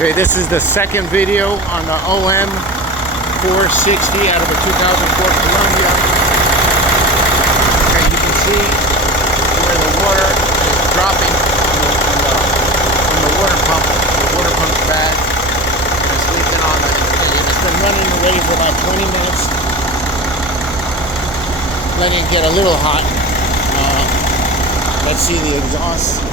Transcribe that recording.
Okay, this is the second video on the OM 460 out of a 2004 Columbia. Okay, you can see where the water is dropping from the water pump. The water pump's bad. It's leaking on the. It's been running already for about 20 minutes. Letting it get a little hot. Let's see the exhaust.